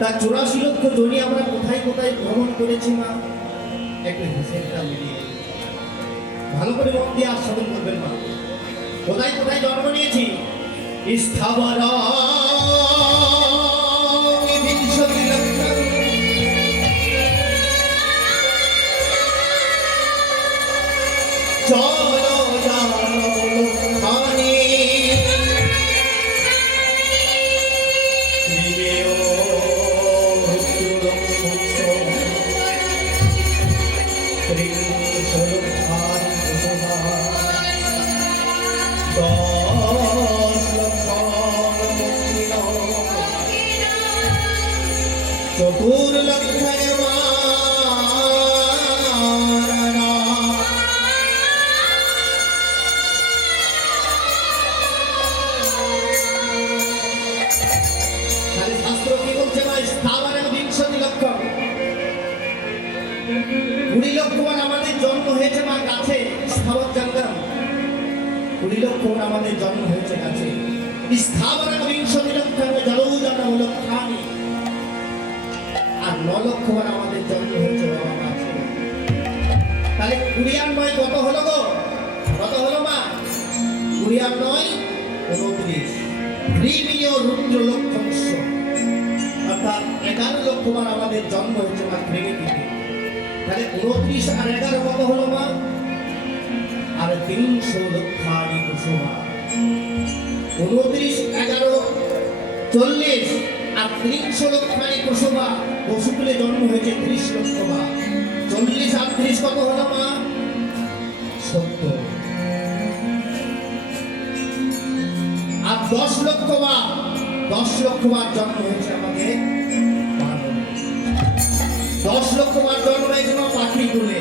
তার 84 লক্ষ জনি আমরা কোথায় কোথায় ভ্রমণ করেছি মা, একটু হিসেবটা মিলিয়ে ভালো করে মন দিয়ে আস্বাদন করবেন মা। কোথায় কোথায় জন্ম নিয়েছি? স্থাবর চতুর লক্ষায় শাস্ত্র কি বলছে না? স্থাবর 20 লক্ষ 20 লক্ষ আমাদের জন্ম হয়েছে মা গাছে, স্থাবর জানতাম 20 লক্ষ আমাদের জন্ম হয়েছে গাছে। স্থাবর 20 লক্ষ জলৌজানা লক্ষানি, আর 9 লক্ষ আমাদের জন্ম হয়েছে বাবা গাছে। তাহলে 20 আর 9 কত হলো গো? কত হলো মা? 20 আর 9 29, ত্রিমিয় রুদ্র লক্ষংশ, অর্থাৎ 11 লক্ষ আমাদের জন্ম হয়েছে মা ভেঙে দিতে। তাহলে 29 আর 11 কত হলো মা? আর 300 লক্ষানি কুসুমা। 29 11 40 আর 300 লক্ষানি কুসুমা, পশুকুলে জন্ম হয়েছে 30 লক্ষ মা। 40 আর 30 কত হলো মা? 70। আর 10 লক্ষ মা, 10 লক্ষ বার জন্ম হয়েছে আমাদের মানবে। 10 লক্ষ বার জন্ম হয়েছে মা পাখি কুলে।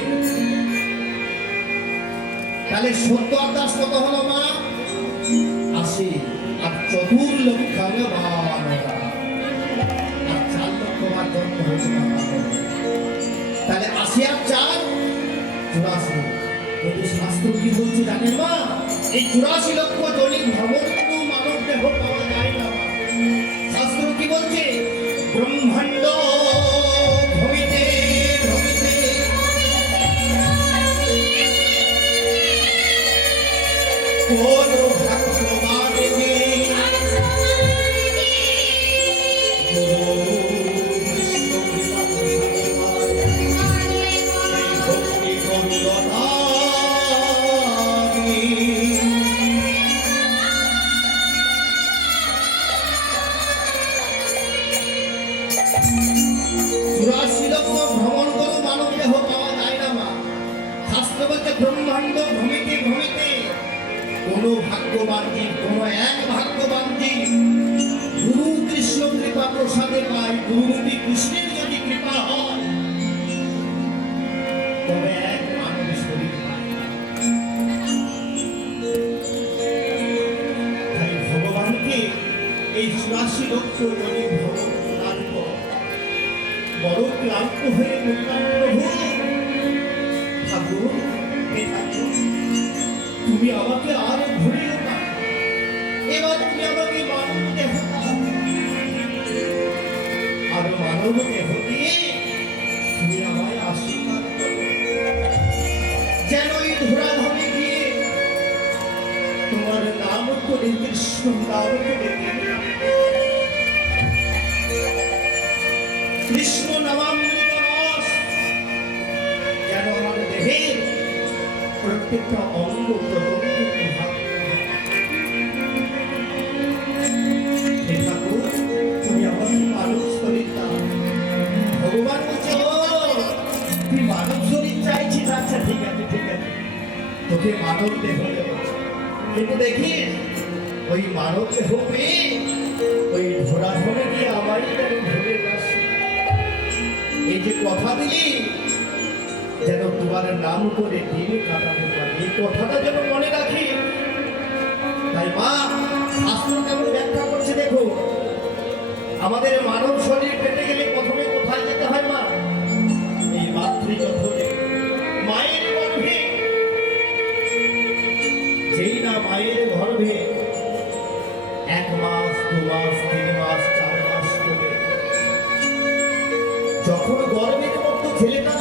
তাহলে 70 আর 10 কত হলো মা? 80। আর 4 লক্ষ জন্ম হয়েছে মা। তাহলে 80 আর 4 84। কিন্তু শাস্ত্র কি বলছে জানেন মা? এই 84 লক্ষ জনি ভ্রমণ কোনো মানব দেহ পাওয়া যায় না। শাস্ত্র কি বলছে? ব্রহ্মাণ্ড ভূমিতে ভূমিতে কোন ভগবানে ভ্রমণ করো মানব দেহ পাওয়া যায় না মা। শাস্ত্র বলছে ব্রহ্মাণ্ড ভূমিতে ভূমিতে কোন ভাগ্যবান জীব, কোন এক ভাগ্যবান জীব গুরু কৃষ্ণ কৃপা প্রসাদে পায়। গুরুরূপী কৃষ্ণের যদি কৃপা হয় তবে এক মানব শরীর পায়। তাই ভগবানকে এই 84 লক্ষ জনি ভ্রমণ করার পর বড় ক্লান্ত হয়ে বললাম, প্রভু ঠাকুর, হে ঠাকুর, তুমি আমাকে আর ভুলিও না। এবার তুমি আমাকে মানব দেহ দাও, আর মানব দেহ দিয়ে তুমি আমায় আশীর্বাদ করো, যেন এই ধরাধামে গিয়ে তোমার নাম করে কৃষ্ণ নাম করে কৃষ্ণ নামামৃত রস যেন আমার দেহের প্রত্যেকটা অঙ্গ প্রত্যঙ্গে ঠাকুর, তুমি আমাকে মানব শরীর দাও। ভগবান বলছে, ও তুই মানব শরীর চাইছিস? আচ্ছা ঠিক আছে ঠিক আছে, তোকে মানব দেহ দেব। কিন্তু দেখিস ওই মানব দেহ পেয়ে ওই ধরাধামে গিয়ে আমারই যেন ধরে আসে। এই যে কথা দিলি যেন তোমার নাম করে দিন কাটাতে পারি, এই কথাটা যেন মনে রাখি। তাই মা শাস্ত্র কেমন ব্যাখ্যা করছে দেখো। আমাদের মানব শরীর পেতে গেলে প্রথমে কোথায় যেতে হয় মা? এই মাতৃগর্ভে, মায়ের গর্ভে। যেই না মায়ের গর্ভে 1 মাস 2 মাস 3 মাস 4 মাস করে যখন গরমের মধ্যে ছেলেটা